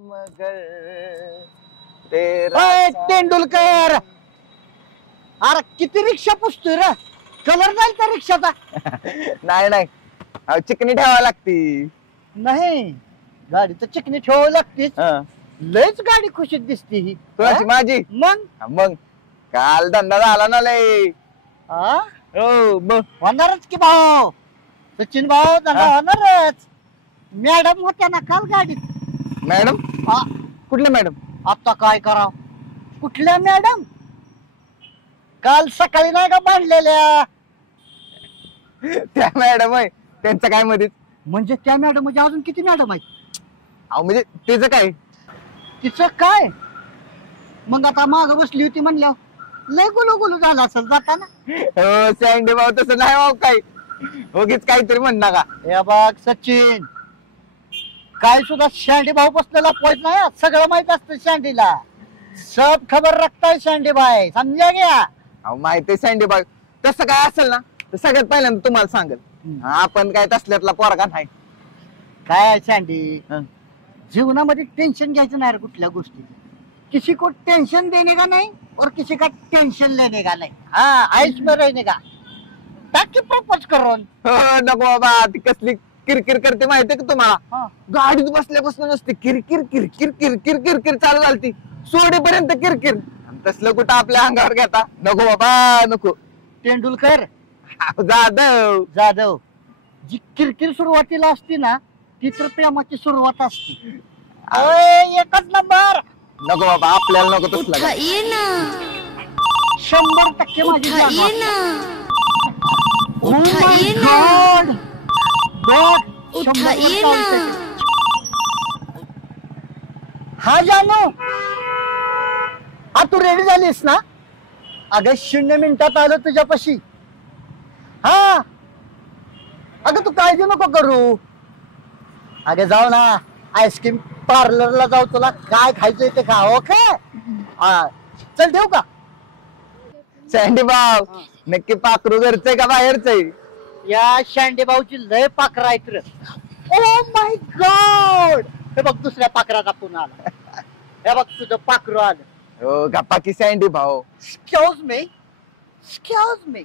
मगर तेंडुलकर, अरे किती रिक्षा पुसतोय रे? कलर जाईल त्या रिक्षाचा. नाही नाही, चिकनी ठेवावी लागती. नाही, गाडी तर चिकनी ठेवावी लागतेच. हं. लयच गाडी खुशीत दिसते ही. कोणाची? माझी. मग काल धंदा झाला ना लय. हा? हो मग होणारच की भाऊ, सचिन भाऊ धंदा हा? होणारच. मॅडम होत्या ना काल गाडीत. मॅडम? हा, कुठल्या मॅडम? आता काय कराव? कुठल्या मॅडम? काल सकाळी नाही का बांधलेल्या? त्या मॅडम आहे, त्यांचं काय मध्ये? म्हणजे त्या मॅडम म्हणजे अजून किती मॅडम आहेत? अहो म्हणजे त्याचं काय? तिचं काय? मग आता माग बसली होती म्हणल्या लय गुलू गुलू झाला असेल जाताना. हो सँडी भाऊ, तसं नाही भाऊ काय, उगीच काहीतरी म्हण नका. हे बघ सचिन, काय सुद्धा शांडी भाऊ बसलेला पोहोच नाही, सगळं माहित असतं शांडीला. सब खबर रखताय शांडी भाई, समजा गया. अहो माहिती सँडी भाऊ, तसं काय असेल ना तर सगळ्यात पहिल्यांदा तुम्हाला सांगेल. आपण काय तसल्यातला पोरगा नाही. काय आहे शांडी, हं. जीवनामध्ये टेन्शन घ्यायचं नाही रे कुठल्या गोष्टी. किसी को टेंशन देने का नहीं और किसी का टेंशन लेने का नहीं. हाँ, आयुष में रहने का. टाकी प्रपोज करून. हो नको बाबा, ती कसली किरकिर करते माहितीये का तुम्हाला? हा. गाडीत बसल्यापासून नसते किरकिर किरकिर किरकिर किरकिर चालू झालती, सोडेपर्यंत किरकिर. आणि तसलं कुठं आपल्या अंगावर घेता? नको बाबा नको. तेंडुलकर जाधव जाधव, जी किरकिर सुरुवातीला असते ना ती तर प्रेमाची सुरुवात असते. एकच नंबर. नको बाबा, आपल्याला नको तसलं. 100% माझी जागा. Oh my God. God, 100%. हा जानू, हा तू रेडी झालीस ना? अगं 0 मिनिटात आलो तुझ्यापाशी. हा, अगं तू काळजी नको करू. अगं जाऊ ना, आईस्क्रीम पार्लरला जाऊ, तुला काय खायचंय ते खा. ओके, चल ठेवू का? सँडी भाऊ, नक्की पाखरू घरचंय का बाहेरचंय? या शांडे भाऊची लय पाखरं आहेत रे. ओ माय गॉड, हे बघ दुसऱ्या पाखराचा पुन्हा आला. हे बघ तुझं पाखरू आलं. हो गप्पा की सँडी भाऊ. Excuse me, excuse me,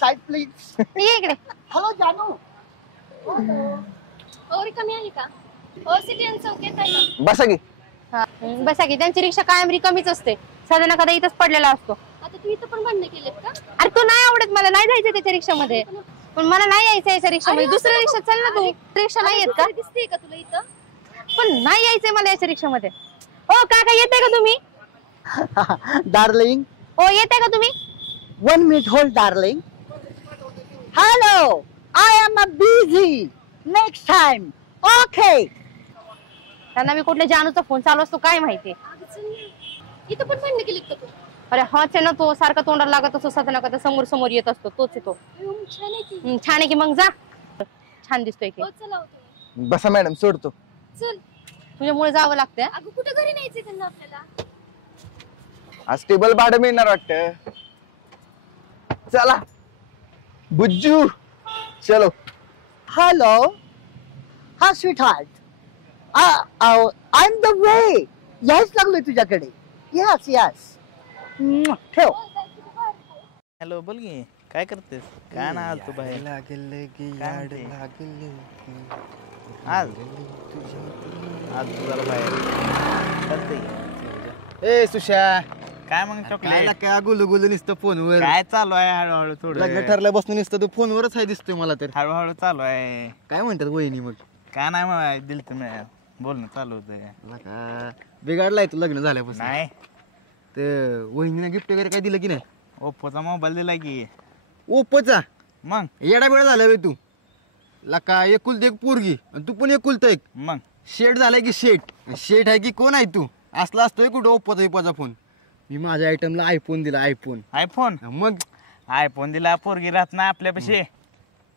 side please. ये इकडे. हॅलो जानू. और कमी आहे का? और सिटी चौक आहे का? बसा की. बसा की, त्यांची रिक्षा कायम रिकामीच असते, साधा ना कदा इथंच पडलेला असतो. आता तू इथं पण बंद केलेत का? अरे तू नाही आवडत, मला नाही जायचं त्याच्या रिक्षामध्ये. पण मला नाही यायचं याच्या रिक्षामध्ये. दुसऱ्या रिक्षा चल ना तू. रिक्षा नाही येत का? दिसते का तुला इथं? पण नाही यायचंय मला याच्या रिक्षामध्ये. ओ काका, येते का तुम्ही? डार्लिंग, ओ येते का तुम्ही? 1 minute hold darling. Hello, I am busy, next time. Okay. त्यांना मी कुठल्या जानूचा फोन चालू असतो काय माहिती. इथं पण बंद केलेत का तू? अरे हाच आहे ना तो, सारखा तोंडाला लागत असतो, साधा ना कदा समोर समोर येत असतो, तोच आहे तो. छान आहे ती. छान आहे की, मग जा. छान दिसतोय की. हो चला होतो. बसा मॅडम, सोडतो. चल. तुझ्यामुळे जावं लागतंय. अगं कुठं घरी न्यायचंय त्यांना आपल्याला? आज टेबल भाडं मिळणार वाटत. चला बुज्जू, चलो. हॅलो, हा sweet heart, I am the way. यायच लागलोय तुझ्याकडे. यस यस, ठेव. हॅलो, बोल की, काय करतेस? काय ना तू बाहेर आज आज तू जरा बाहेर करते. ए सुशा, काय मग चॉकलेट? काय गुलू गुलू नुसतं फोनवर. काय चालू आहे? हळूहळू थोडं लग्न ठरल्या बसून नुसतं तू फोनवरच आहे दिसतोय मला तर. हळूहळू चालू आहे. काय म्हणतात वहिनी मग? काय नाही मग दिल तुम्ही बोलणं चालू होतं. का बिघाडलाय तू लग्न झाल्यापासून? नाही, ते वहिनीने गिफ्ट वगैरे काय दिलं की नाही? ओप्पोचा मोबाईल दिला की. ओप्पोचा? मग येडा बेडा झाला बे तू. लका एकुलत एक पोरगी आणि तू पण एकुलत एक. मग शेट झालाय की शेट. शेट आहे की कोण आहे तू? असला असतोय कुठं ओप्पोचा फोन. मी माझ्या आयटमला आयफोन दिला. आयफोन मग आयफोन दिला, पोरगी राहत नाही आपल्यापाशी.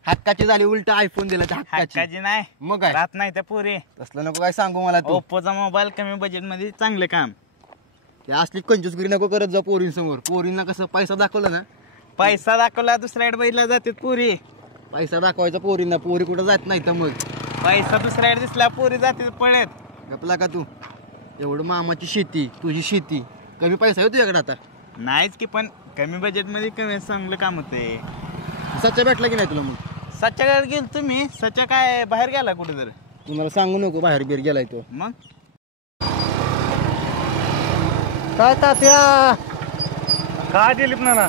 हक्काची झाली, उलट आयफोन दिला तर हक्काची. हक्काची नाही, मग काय राहत नाही त्या पोरी. तसलं नको काय सांगू मला तू. ओप्पोचा मोबाईल कमी बजेट मध्ये चांगलं काम. ते असली कंजूसगिरी नको करत जा पोरींसमोर. पोरींना कसं पैसा दाखवला ना, पैसा दाखवला दुसऱ्याकडे बघितला जाते पोरी. पैसा दाखवायचा पोरींना. पोरी कुठं जात नाही तर मग पैसा दुसऱ्याकडे दिसला पोरी जाते पळत. गपला का तू? एवढं मामाची शेती, तुझी शेती, कमी पैसा आहे तुझ्याकडे आता. नाहीच की, पण कमी बजेट मध्ये कमी चांगलं काम होते. सच्चा भेटला की नाही तुला मग? सच्याकडे गेल तुम्ही, सच्या काय बाहेर गेला कुठे तर? तुम्हाला सांगू नको बाहेर बिर गेलाय तो. मग काय तात्या, काय दिलीप ना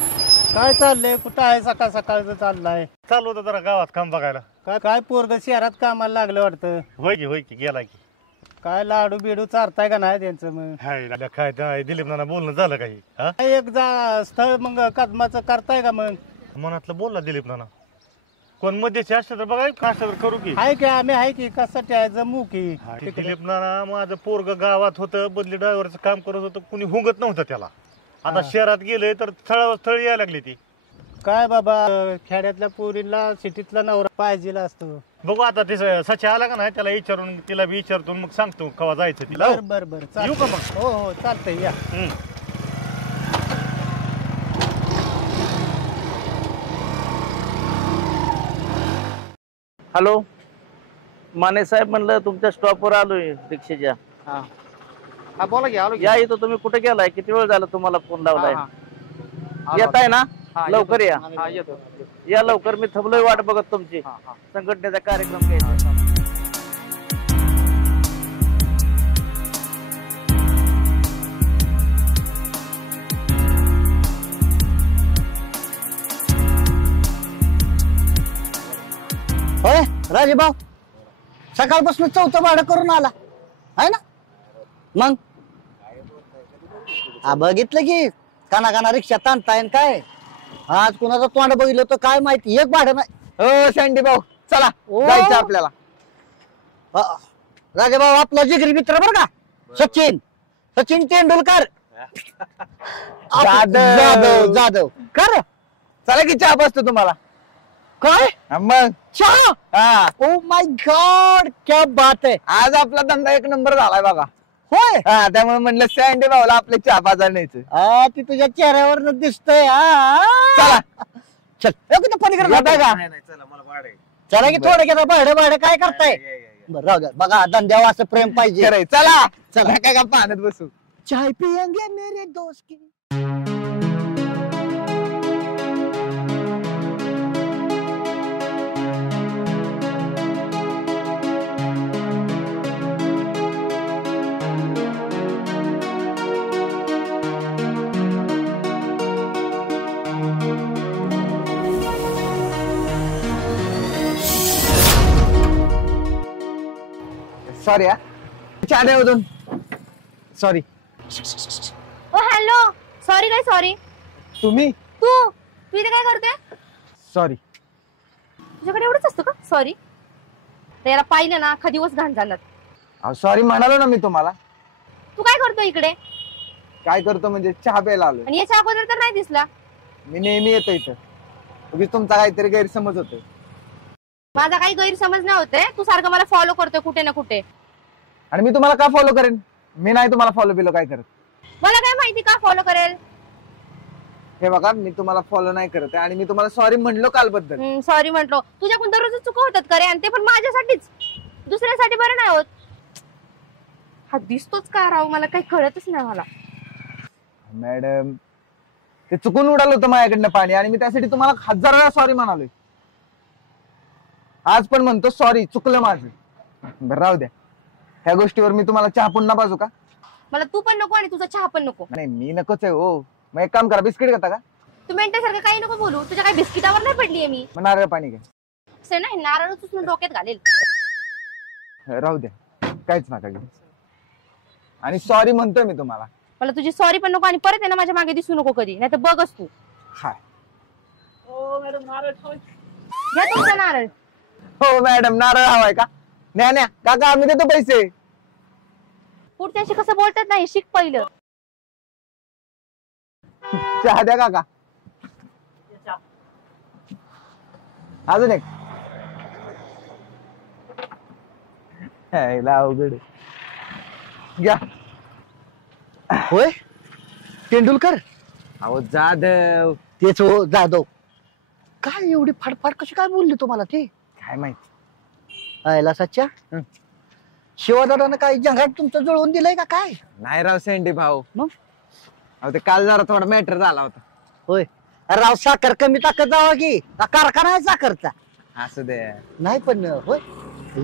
काय चाललंय? कुठं आहे? सकाळ सकाळचं चाललाय. चालू होतं जरा गावात काम बघायला. काय पोरग शहरात कामाला लागलं वाटतं. होय की गेला की. काय लाडू बिडू चारताय का नाही त्यांचं? मग हाय लाल्या, काय ते दिलीप नाना बोलणं झालं काही हा? एक स्थळ मग कदमाचं करताय का? मग मनातलं बोलला दिलीप नाना. कोण मध्येचे असतं तर बघा, का असतं तर करू की. आहे की आम्ही आहे की, कशासाठी आहे? जमू की. ते दिलीप नाना माझं पोरग गावात होतं, बदली ड्रायव्हरचं काम करत होतं, कुणी हुंगत नव्हतं त्याला. आता शहरात गेले तर स्थळ यायला लागली ती. काय बाबा, खेड्यातल्या पोरीला सिटीतला नवरा पाहिजेला असतो. बघू आता ते सच्या आला का नाही, त्याला विचारून, तिला बी विचारतो, मग सांगतो कवा जायचं तिला. बर येऊ का मग? हो चालतंय या. हॅलो, माने साहेब, म्हणलं तुमच्या स्टॉपवर आलोय रिक्षेच्या. हा बोला की, आलो की. या इथं. तुम्ही कुठे गेलाय? किती वेळ झाला तुम्हाला फोन लावलाय? येत आहे ना? लवकर या. या लवकर, मी थांबलोय वाट बघत तुमची. संघटनेचा कार्यक्रम घ्यायचा. होय राजेभाऊ, सकाळपासून चौथं भाडं करून आला आहे ना? मग बघितलं की काना रिक्षा ताणताय काय. आज कुणाचं तोंड बघितलं तर काय माहिती, एक भाडं नाही. हो सँडी भाऊ, चला जायचं आपल्याला. राजेभाऊ आपला जिगरी मित्र बरं का, सचिन तेंडुलकर. जाधव कर. चला की चहा बसतो तुम्हाला. काय मग चहा? हा, ओ माय गॉड, क्या बात आहे. आज आपला धंदा एक नंबर झालाय बघा. होय, हा, त्यामुळे म्हणलं सँडी भाऊला आपले चहा बाजार न्यायचं. ती तुझ्या चेहऱ्यावर दिसतंय. चला चल पलीकडे जाताय का? चला की थोडं घेता भाडं काय करताय? बरं राहू द्या. बघा, धंद्यावर असं प्रेम पाहिजे. खरंय, चला चला. काय का पाण्यात बसू. चाय पियेंगे मेरे दोस्त की. सॉरी, चहा द्या अजून. सॉरी. ओ हॅलो, सॉरी काय सॉरी? तुम्ही? तू इथे काय करते? सॉरी. तुझ्याकडे एवढंच असतं का सॉरी? त्याला पाहिलं ना अख्खा दिवस घाण झाला. सॉरी म्हणालो ना मी तुम्हाला. तू काय करतो इकडे? काय करतो म्हणजे चहा प्यायला आलोय. आणि याच्या अगोदर तर नाही दिसला. मी नेहमी येतो इथं. उगीच तुमचा काहीतरी गैरसमज होतोय. माझा काही गैरसमज नाही होते. तू सारखं मला फॉलो करतोय कुठे ना कुठे. आणि मी तुम्हाला का फॉलो करेन? मी नाही तुम्हाला फॉलो बिलो काय करत. मला काय माहिती का फॉलो करेल? हे बघा, मी तुम्हाला फॉलो नाही करत आहे आणि मी तुम्हाला सॉरी म्हणलो कालबद्दल. सॉरी म्हटलो. तुझ्याकडून दररोज चुका होतात करे, आणि ते पण माझ्यासाठीच, दुसऱ्यासाठी बरं नाही होत. हा दिसतोच का राव? मला काही कळतच नाही. मला मॅडम, ते चुकून उडालं होतं माझ्याकडनं पाणी, आणि मी त्यासाठी तुम्हाला 1000 वेळा सॉरी म्हणालोय. आज पण म्हणतो सॉरी, चुकलं माझं. बरं राहू द्या. ह्या गोष्टीवर मी तुम्हाला चहा पुन्हा पाजू का? मला तू पण नको आणि तुझा चहा पण नको. नाही, मी नकोच आहे हो. मग एक काम करा, बिस्किट घेता का? तू मेंटेसारखं काही नको बोलू. तुझ्या काही बिस्किटावर नाही पडलीये मी. मग नारळ पाणी घ्या. असे नाही, नारळच उचलून डोक्यात घालेल. राहू द्या, काहीच नका घेऊ. आणि सॉरी म्हणतोय मी तुम्हाला. मला तुझी सॉरी पण नको आणि परत आहे ना माझ्या मागे दिसू नको कधी, नाही तर बघच तू. हाय. घ्या तुमचा नारळ. हो मॅडम, नारळ हवाय का? न्या काका, आम्ही देतो पैसे. पुढच्याशी कसं बोलतात नाही, शिक पहिलं. चहा द्या काका. अजून एक. अवघड घ्या. होय, तेंडुलकर. अहो जाधव. तेच हो, जाधव. काय एवढी फाडफाड कशी काय बोलली तुम्हाला? ते काय माहिती. आयला सच्चा, शिवादादानं काही जंगाट तुमचं जुळवून दिलंय का काय? नाही राव सेंडी भाऊ. मग? अहो ते काल जरा थोडा मॅटर झाला होता. होय. अरे राव साखर कमी टाकत जावा की कारखाना आहे साखरचा. असू दे. नाही पण होय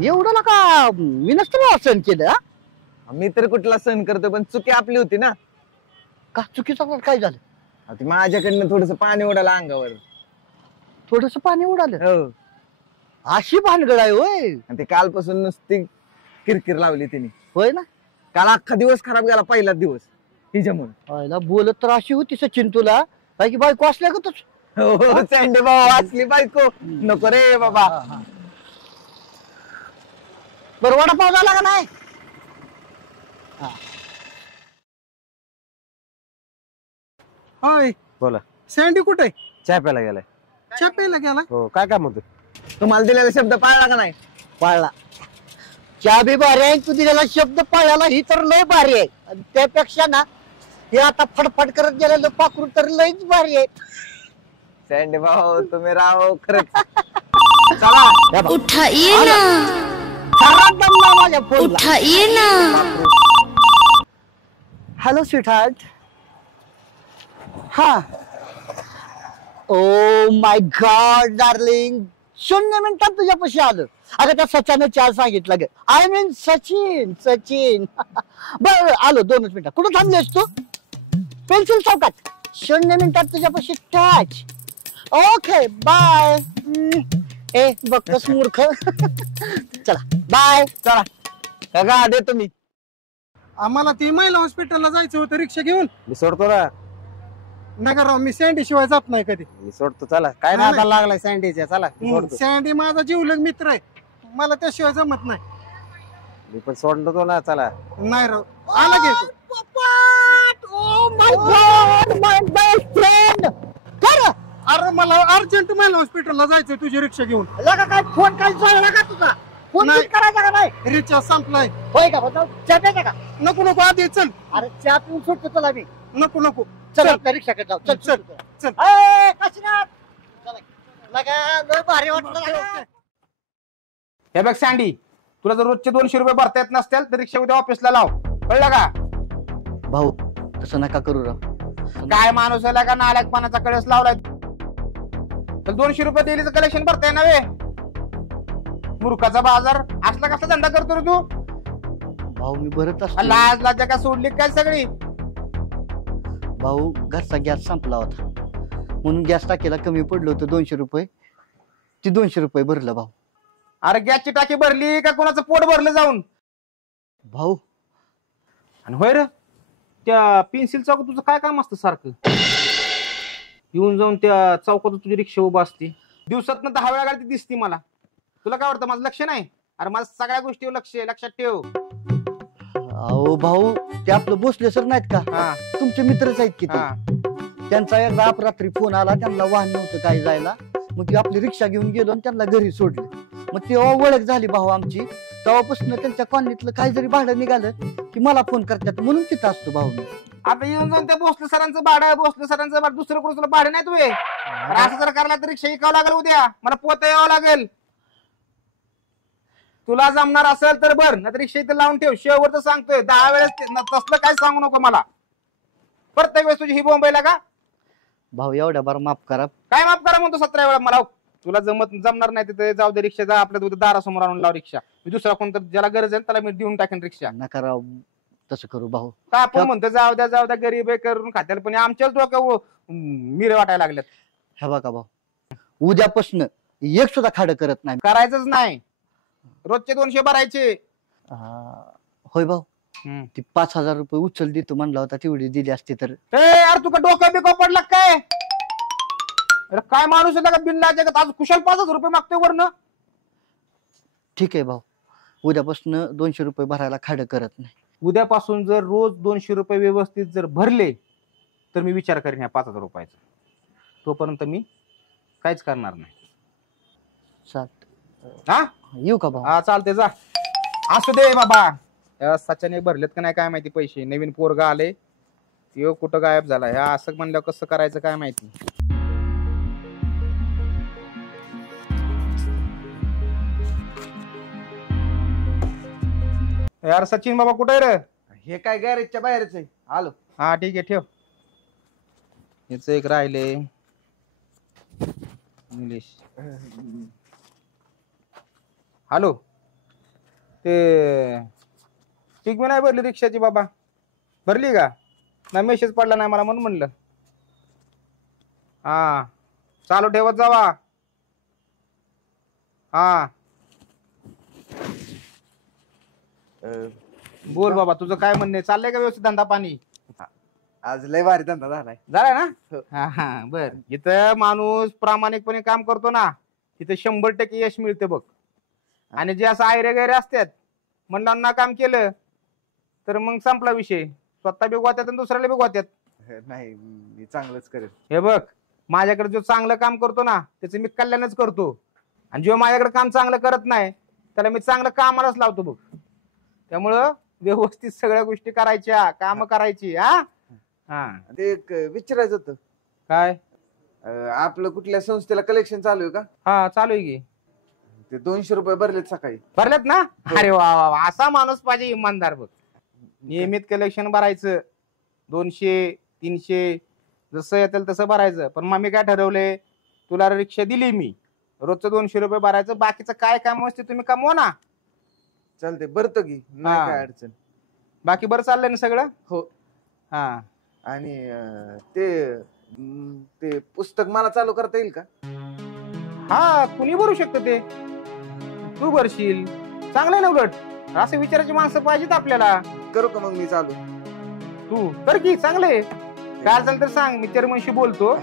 एवढं नका मी नसतं असं केलं हा? मी तर कुठला सण करतो पण चुकी आपली होती ना. का चुकीचं काय झालं? अहो, ते माझ्याकडनं थोडस पाणी उडालं अंगावर. थोडस पाणी उडालं. हो. अशी भानगड आहे होय. आणि ते कालपासून नुसती किरकिर लावली तिने. होय ना. काल अख्खा दिवस खराब गेला पहिलाच दिवस हिच्यामुळे. आयला बोलत तर अशी होती सचिन तुला काय की बायको असल्या का तुझ. हो सेंडी भाऊ वाचली बायको. नको रे बाबा. बरं वडापाव झाला का नाही? होय बोला. सँडी कुठे? चहा प्यायला गेलाय. चहा प्यायला गेला? हो काय काम होतं? तुम्हाला दिलेला शब्द पाळला का नाही? पाळला. चहा बी भारी आहे तू दिलेला शब्द पाळायला ही तर लय भारी आहे. आणि त्यापेक्षा ना हे आता फडफड करत गेलेलं पाखरू तर लयच भारी आहे. सेंडी भाऊ तुम्ही राव खरंच. चला उठाइए ना, खराब दमला माझ्या फोनला. उठाइए ना. Hello sweetheart. हा. ओ माय गॉड डार्लिंग 0 मिनिटात तुझ्यापाशी आलं. अगं त्या सचानं चहा सांगितलं ग. I mean Sachin Sachin. बर आलो 2 मिनिटात. कुठं थांबलेस तू? पेन्सिल चौकात. 0 मिनिटात तुझ्यापाशी टच. Okay bye. ए बघतोस मूर्ख. चला बाय. चला का दे तुम्ही. आम्हाला ती महिला हॉस्पिटलला जायचं होतं रिक्षा घेऊन. मी सोडतो ना. नका राव मी सँडी शिवाय जात नाही कधी. मी सोडतो चला. काय नाही, नादा लागलाय सँडीच्या. चला मी सोडतो. सँडी माझा जीवलग मित्र आहे. मला त्याशिवाय जमत नाही. मी पण सोडतो ना. चला. नाही राव आला घे. Oh my God my best friend. कर अरे मला अर्जंट महिला हॉस्पिटलला जायचंय तुझी रिक्षा घेऊन. लगा काय फोन काय झाला का तुझा? फोन नाही. करायचा का नाही? रिचार्ज संपलाय. होय का बताव चहा प्यायचा का? नको नको आधी चल. अरे चहा पिऊन सुटतो तुला मी. नको नको चल चल. आपल्या रिक्षाकडे जाऊ. चल चल, चल चल. ए, काशीनाथ. चला. लगा लय भारी वाटलं लगा. हे बघ सँडी, तुला जर रोजचे 200 रुपये भरता येत नसतील तर रिक्षा उद्या ऑफिसला लाव. कळलं का? भाऊ तसं नका करू राव. काय माणूस आला का नालायकपणाचा कळस लावलाय. तर 200 रुपये डेलीचं कलेक्शन भरताय ना वे. मूर्खाचा बाजार असला कसला धंदा करतो रे तू? भाऊ मी भरत असतो. लाज लाजा का सोडली काय सगळी? भाऊ घरचा गॅस संपला होता म्हणून गॅस टाकीला कमी पडलं होतं 200 रुपये. ती 200 रुपये भरलं भाऊ. अरे गॅसची टाकी भरली का कोणाचं पोट भरलं जाऊन? भाऊ आणि होय रे त्या पेन्सिल चौकात तुझं काय काम असतं सारखं? येऊन जाऊन त्या चौकात तुझी रिक्षा उभा असते. दिवसातनं 10 वेळा गाडी दिसती मला. तुला काय वाटतं माझं लक्ष नाही? अरे माझं सगळ्या गोष्टीवर लक्ष आहे. लक्षात ठेव. अहो भाऊ ते आपलं भोसले सर नाहीत का? हा तुमचे मित्रच आहेत की ते. हा. त्यांचा एकदा अपरात्री फोन आला. त्यांना वाहन नव्हतं काही जायला. मग ती आपली रिक्षा घेऊन गेलो आणि त्यांना घरी सोडलं. मग तेव्हा ओळख झाली भाऊ आमची. तेव्हापासून त्यांच्या कॉलनीतलं काही जरी भाडं निघालं की मला फोन करतात म्हणून तिथं असतो भाऊ मी. आता येऊन जाऊन त्या भोसले सरांचं भाडं भोसले सरांचं भाडं दुसरं कोण तुला भाडं नाही तुम्ही. असं जर करायला तर रिक्षा इकावं लागेल उद्या. मला पोत यावं लागेल. तुला जमणार असेल तर बर नाही तर रिक्षा इथे लावून ठेव. शेवट तर सांगतोय 10 वेळेस तसलं काय सांगू नको मला. प्रत्येक वेळेस तुझी ही बोंबाईला का? भाऊ एवढ्या बार माफ करा. काय माफ करा म्हणतो 17 वेळा मला. तुला जमणार नाही तिथे जाऊ दे. रिक्षा जा आपल्या दारासमोर आणून लाव रिक्षा. मी दुसरा कोणता ज्याला गरज आहे त्याला मी देऊन टाकेन रिक्षा. नका राव तसं करू भाऊ. काय आपण म्हणतो जाऊ द्या गरीब आहे करून खात्याला पण आमच्याच डोक्यावर मिरे वाटायला लागल्यात. हे बघा भाऊ उद्यापासून एक सुद्धा खाडं करत नाही. करायचंच नाही. रोजचे 200 भरायचे. होय भाऊ ती 5000 रुपये उचल देतो म्हणला होता तेवढी दिली असती तर. यार तुका डोकं बिकं पडलं काय? अरे काय माणूस आहे का बिनला जगात आज कुशल 5000 रुपये मागतोय वरनं. ठीक आहे भाऊ उद्यापासून 200 रुपये भरायला खाडं करत नाही. उद्यापासून जर रोज 200 रुपये व्यवस्थित जर भरले तर मी विचार करेन ह्या 5000 रुपयाचा. तोपर्यंत मी काहीच करणार नाही. हा येऊ का भाऊ? हा चालते जा. असू दे बाबा. सच्याने भरलेत का नाही काय माहिती पैसे. नवीन पोरगा आले त्यो कुठं गायब झाला. ह्या असं म्हणल्यावर कसं करायचं काय माहिती. यार सचिन बाबा कुठे रे? हे काय गॅरेजच्या बाहेरच आहे, आलो. हा ठीक आहे, ठेव. याच एक राहिले इंग्लिश. हॅलो, ते पिगमी नाही भरली रिक्षाची बाबा? भरली का? नाही मेसेज पडला नाही मला म्हणून म्हणलं. हा चालू ठेवत जावा. हा बोल बाबा, तुझं काय म्हणणं आहे? चाललंय का व्यवस्थित धंदा पाणी? आज लय भारी धंदा झालाय. झालाय ना? हा हा बर. इथं माणूस प्रामाणिकपणे काम करतो ना, तिथे 100% यश मिळते बघ. आणि जे असं आयरे गैरे असतात, मंडळांना काम केलं तर मग संपला विषय. स्वतः बी गोत्यात आणि दुसऱ्याला बी गोत्यात. नाही, मी चांगलंच करेल. हे बघ, माझ्याकडे जो चांगलं काम करतो ना त्याचं मी कल्याणच करतो, आणि जो माझ्याकडे काम चांगलं करत नाही त्याला मी चांगलं कामालाच लावतो बघ. त्यामुळं व्यवस्थित सगळ्या गोष्टी करायच्या, काम करायची. हा हा ते एक विचारायचं होतं, काय? आपलं कुठल्या संस्थेला कलेक्शन चालू आहे का? हा चालू आहे की. ते 200 रुपये भरलेत सकाळी. भरलेत ना? अरे वा वा वा, असा माणूस पाहिजे इमानदार बघ. नियमित कलेक्शन भरायचं, 200 300 जसं येतील तसं भरायचं. पण मग मी काय ठरवलंय, तुला रिक्षा दिली मी, रोजचं 200 रुपये भरायचं, बाकीचं काय काम असते तुम्ही कमवा ना. चालते, भरतो की, नाही हा. काय अडचण. बाकी बरं चाललंय ना सगळं? हो. हा आणि ते पुस्तक मला चालू करता येईल का? हा कुणी भरू शकतं ते, तू भरशील. चांगलं ना, उलट असं विचारायची माणसं पाहिजेत आपल्याला. करू का मग मी चालू? तू कर की, चांगलंय. काय असेल तर सांग, मी चेअरमनशी बोलतो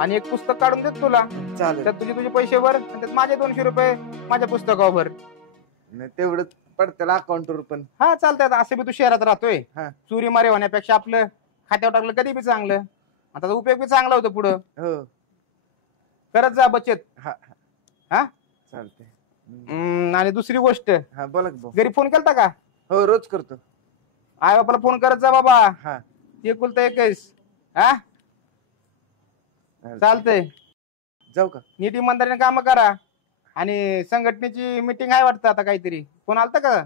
आणि एक पुस्तक काढून देतो तुला. चालेल. त्यात तुझे पैसे भर आणि त्यात माझे 200 रुपये माझ्या पुस्तकावर भर. नाही, तेवढंच पडतं अकाउंटवर पण. हा चालतंय. असं बी तू शहरात राहतोय, हा. चोरी मारे होण्यापेक्षा आपलं खात्यावर टाकलं कधी बी चांगलं. आता उपयोग बी चांगला होतो पुढं. हो, करत जा बचत. हा हा चालते. आणि दुसरी गोष्ट, हा बोला की भाऊ. घरी फोन केलता का? हो, रोज करतो. आई बापाला फोन करत जा बाबा. हा एकुलता एकच. हा चालतंय. जाऊ का? नीट इमानदारीने काम करा. आणि संघटनेची मीटिंग आहे वाटतं आता काहीतरी. कोण आलतं का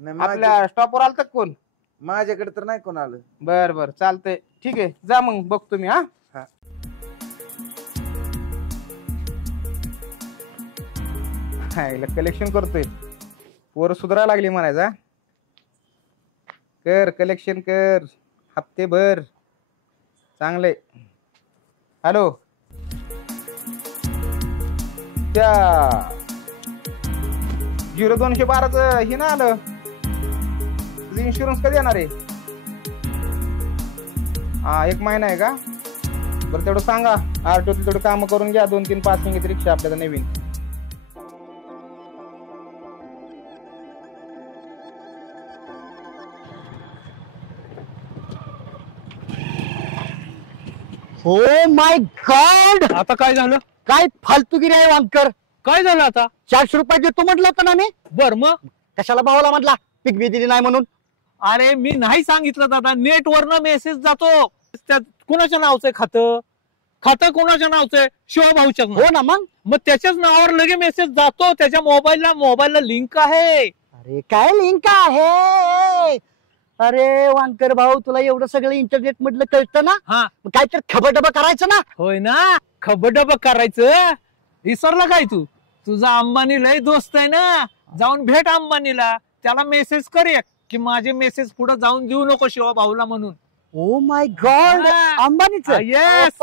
नाही, आपल्या स्टॉपवर? आलतं कोण? माझ्याकडे तर नाही कोण आलं. बर बर चालतंय, ठीक आहे. जा मग बघतो मी. हा हा. कलेक्शन करतोय, पोर सुधारायला लागली म्हणायचा. कर कलेक्शन कर, हप्ते भर, चांगले. हॅलो, त्या 0212च हे ना आलं, इन्शुरन्स कधी येणार आहे? हा 1 महिना आहे का? बरं तेवढं सांगा. आरटीओ तेवढं काम करून घ्या. 2-3 पासिंग रिक्षा आपल्याला नवीन. हो माय गॉड, आता काय झालं? काय फालतूगिरी आहे वांकर. काय झालं आता? 400 रुपये देतो म्हटलं होतं ना मी. बर मग कशाला भावाला म्हटला पिकवी दिली नाही म्हणून? अरे मी नाही सांगितलं दादा, नेटवरनं मेसेज जातो. त्यात कोणाच्या नावचं आहे खातं? खातं कोणाच्या नावचं आहे? शिवभाऊच्या. हो ना, मग त्याच्याच नावावर लगे मेसेज जातो. त्याच्या मोबाईलला लिंक आहे. अरे काय लिंक आहे? अरे वांकर भाऊ, तुला एवढं सगळं इंटरनेट मधलं कळतं ना? हा, काहीतरी खबरडब करायचं ना. होय ना, खबडब करायचं. विसरला काय तू? तुझा अंबानी लय दोस्त आहे ना, जाऊन भेट अंबानीला. त्याला मेसेज कर एक की माझे मेसेज पुढे जाऊन देऊ नको शिवभाऊला म्हणून. ओ माय गॉड, हा. अंबानीच येस,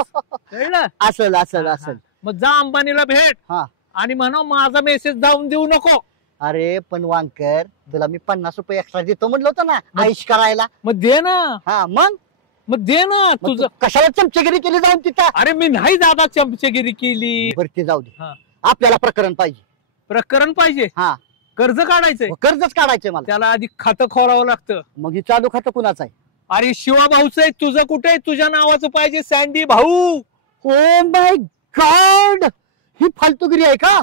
कळलं? असेल असेल असेल. मग जा अंबानीला भेट हा. आणि म्हणा माझा मेसेज जाऊन देऊ नको. अरे पण वांकर, तुला मी 50 रुपये एक्स्ट्रा देतो म्हणलं होतं ना आईश करायला. मग दे ना. हा मग दे ना. मग तुझं तू कशाला चमचेगिरी केली जाऊन तिथं? अरे मी नाही दादा चमचेगिरी केली. बरं ते जाऊ दे. हा. आपल्याला प्रकरण पाहिजे. प्रकरण पाहिजे. हा, कर्ज काढायचंय. कर्जच काढायचंय मला. त्याला आधी खातं खोरावं लागतं. मग हे चालू खातं कुणाचं आहे? अरे शिवाभाऊचं आहे. तुझं कुठे? तुझ्या नावाचं पाहिजे सँडी भाऊ. ओ माय गॉड, ही फालतूगिरी आहे का?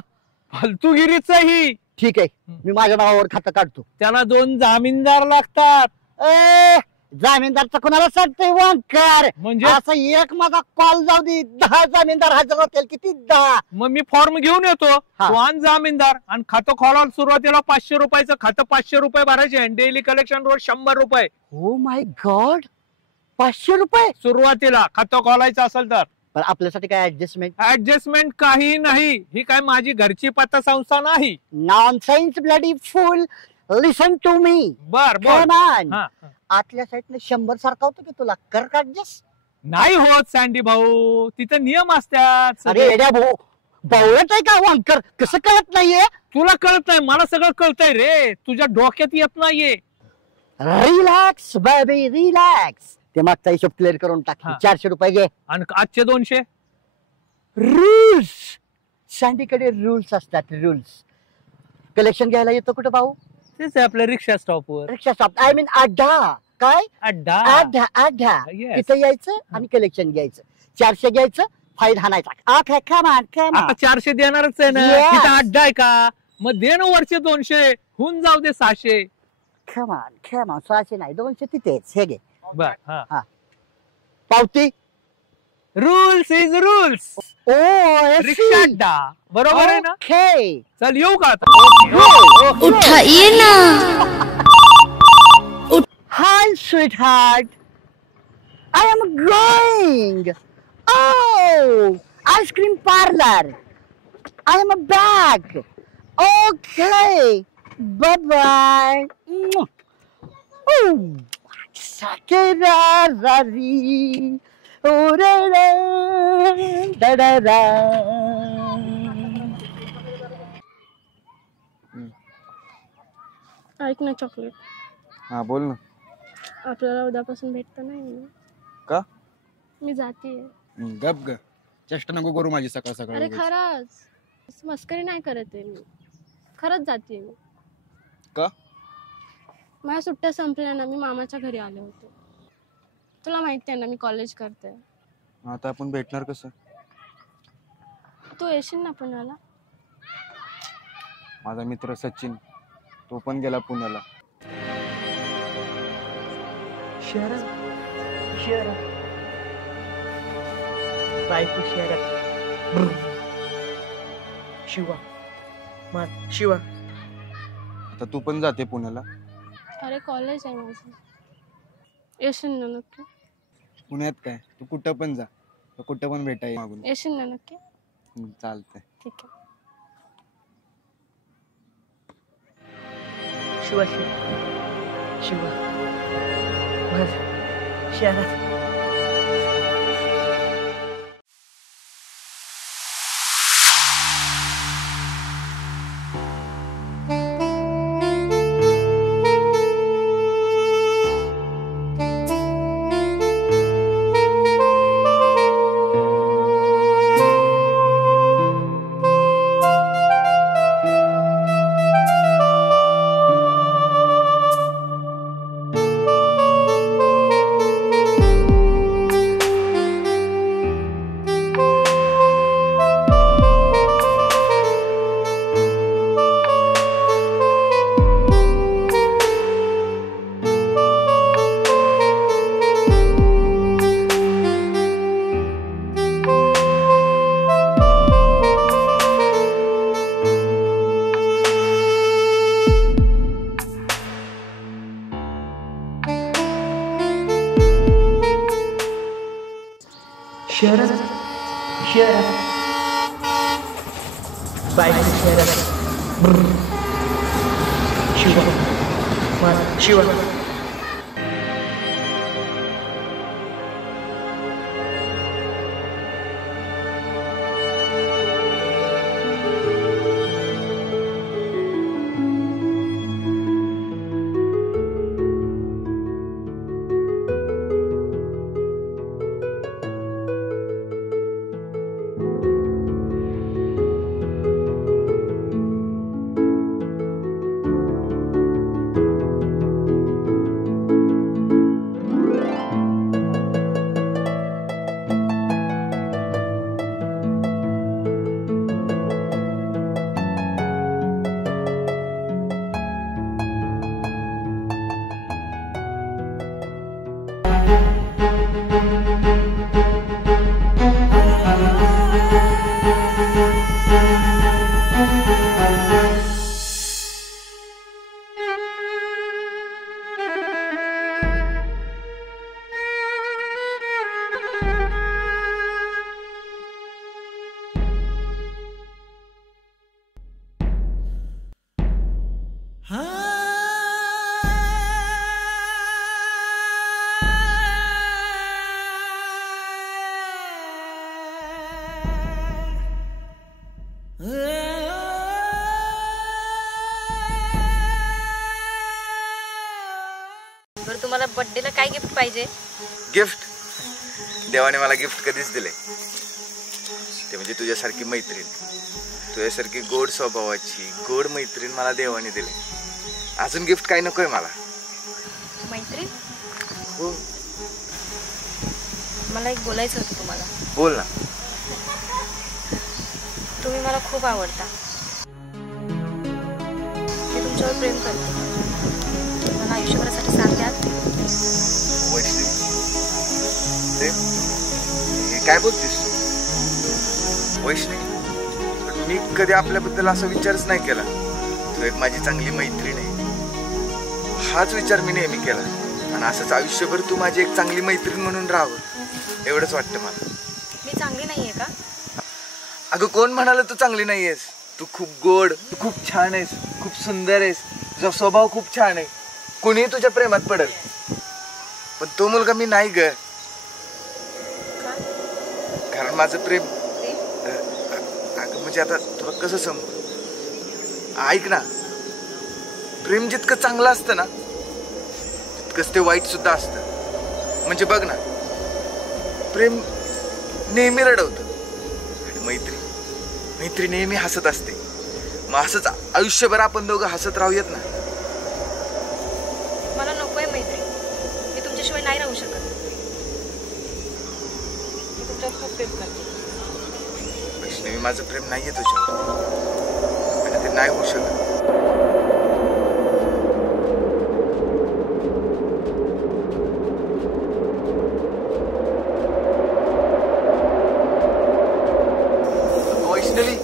फालतूगिरीच ही. ठीक आहे, मी माझ्या नावावर खातं काढतो. त्याला 2 जामीनदार लागतात. जामीनदारचा कोणाला सांगतोय वंकर? म्हणजे असा एक माझा कॉल जाऊ दे 10 जामीनदार हजर होतील. किती 10? मग मी फॉर्म घेऊन येतो. हा. तो आण जामीनदार आणि खातं खोलायला सुरुवातीला 500 रुपयाचं खातं 500 रुपये भरायचे. डेली कलेक्शन रोज 100 रुपये ओ माय गॉड, 500 रुपये? सुरुवातीला खातं खोलायचं असेल तर. पण आपल्यासाठी काय ऍडजस्टमेंट? ऍडजस्टमेंट काही नाही. ही काय माझी घरची पतसंस्था नाही. Nonsense bloody fool. Listen to me. बर बर. Come on. हा. आतल्या साईडने 100 सारखा होतो की तुला? कर का ऍडजस्ट? नाही होत सँडी भाऊ, तिथे नियम असतात. अरे एड्या भाऊ, बावळट आहे का वंकर? कसं कळत नाहीये? तुला कळत नाही, मला सगळं कळतंय रे. तुझ्या डोक्यात येत नाहीये. Relax baby relax. ते मागचा हिशोब क्लिअर करून टाक. हा. 400 रुपये घे. आणि आजचे 200. रूल्स. सँडीकडे रूल्स असतात, रूल्स. कलेक्शन घ्यायला येतो कुठं भाऊ? तेच आहे आपल्या रिक्षा स्टॉपवर. रिक्षा स्टॉप, आय मीन अड्डा. काय? अड्डा. अड्डा अड्डा. Yes. तिथे यायचं आणि कलेक्शन घ्यायचं. 400 घ्यायचं, फाईन हाणायचा. ओके कम ऑन कम आता 400 देणारच आहे ना. Yes. तिथं अड्डा आहे का? मग दे ना वरचे 200, होऊन जाऊ दे 600. कम ऑन 600 नाही 200 तिथेच. हे घे बर. हा. पावती. Rules is rules. ओ रिक्षा अड्डा बरोबर आहे ना. ओके. चल येऊ का आता? उठाइए ना. Hi, sweetheart. I am going. Oh, ice cream parlor. I am back. Okay. Bye-bye. Oh, Sakura Rari. Oh, da da da da da. ऐक ना चॉकलेट, हा बोल ना. आपल्याला उद्यापासून भेटतं नाही ना? का? मी जातीये. गप ग, चेष्टा नको करू माझी सकाळ सकाळ. अरे खरंच मस्करी नाही करत आहे मी, खरंच जातीये मी. का? माझ्या सुट्ट्या संपल्या ना, मी मामाच्या घरी आले होते. तुला माहिती आहे ना मी कॉलेज करते. आता आपण भेटणार कसं? तू येशील ना पुण्याला? माझा मित्र सचिन, तो पण गेला पुण्याला. शिवा. आता तू पण जाते पुण्याला? अरे कॉलेज आहे माझं. येशील ना नक्की? पुण्यात काय, तू कुठं पण जा, कुठं पण भेटाय मागून. येशील ना नक्की? चालतंय. ठीक आहे. शिवा शहरात. शिवा. बर्थडेला काय गिफ्ट पाहिजे? गिफ्ट? देवाने मला गिफ्ट कधीच दिले ते म्हणजे तुझ्यासारखी मैत्रीण, तुझ्यासारखी गोड स्वभावाची गोड मैत्रीण मला देवाने दिले. अजून गिफ्ट काय नकोय मला. मैत्रीण? हो. मला एक बोलायचं होतं तुम्हाला. बोल ना. तुम्ही मला खूप आवडता. मी तुमच्यावर प्रेम करते. मला आयुष्यभरासाठी साथ द्याल? वैष्णवी, हे काय बोलतेस तू? वैष्णवी, मी कधी आपल्याबद्दल असा विचारच नाही केला. तू एक माझी चांगली मैत्रीण आहे हाच विचार मी नेहमी केला, आणि असंच आयुष्यभर तू माझी एक चांगली मैत्रीण म्हणून राहावं एवढंच वाटतं मला. मी चांगली नाहीये का? अगं कोण म्हणाल तू चांगली नाहीयेस? तू खूप गोड, तू खूप छान आहेस, खूप सुंदर आहेस, तुझा स्वभाव खूप छान आहे. कोणीही तुझ्या प्रेमात पडेल, पण तो मुलगा मी नाही ग. कारण माझं प्रेम म्हणजे आता तुला कसं समजू? ऐक ना, प्रेम जितकं चांगलं असतं ना तितकंच ते वाईट सुद्धा असतं. म्हणजे बघ ना, प्रेम नेहमी रडवतं आणि मैत्री नेहमी हसत असते. मग असंच आयुष्यभर आपण दोघं हसत राहूयात ना. मला नकोय मैत्री, मी तुमच्याशिवाय नाही राहू शकत. मी तुमच्यावर खूप प्रेम करते. वैष्णवी, माझं प्रेम नाहीये तुझ्यावर आणि ते नाही होऊ शकत. वैष्णवी,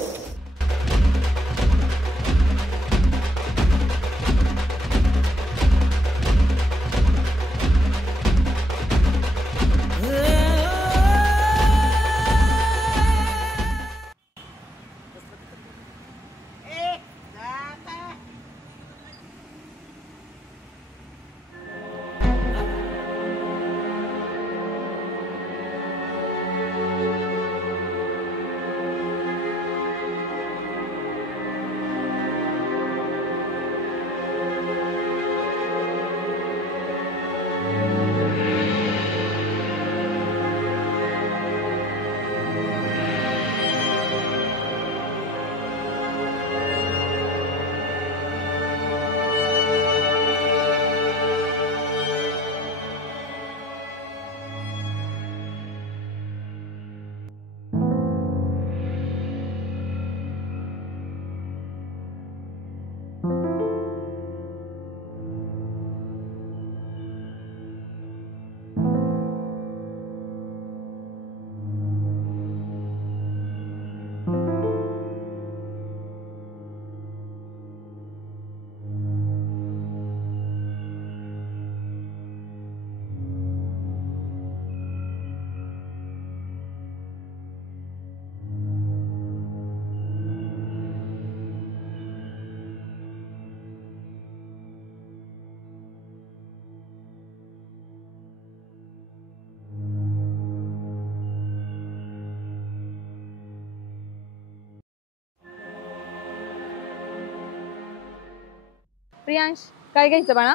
प्रियांश, काय घ्यायचं बाळा?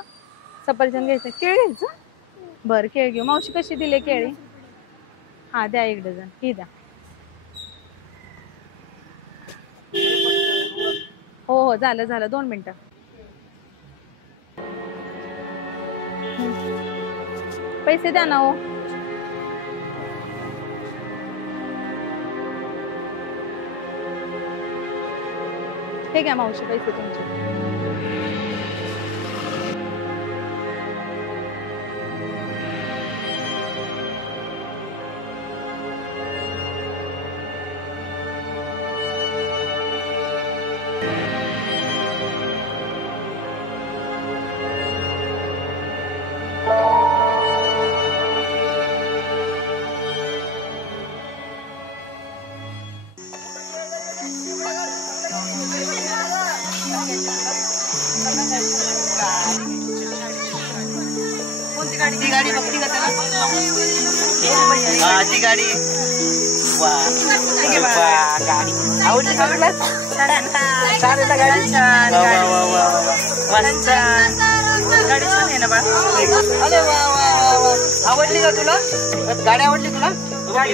सफरचंद घ्यायचं, केळ घ्यायचं? बरं, केळ घेऊ. मावशी कशी दिले केळी? हा द्या 1 डझन. ही द्या. हो हो, झालं 2 मिनिटं. पैसे द्या ना. हो हे घ्या मावशी पैसे तुमचे. कोणती गाडी? ती गाडी बघती का त्याला? ती गाडी गाडी आवडली का तुला? छान आहे ना गाडी? मस्त गाडी छान आहे ना बा? अरे वा वा वा, आवडली का तुला? गाडी आवडली तुला? गाडी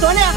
सोन्या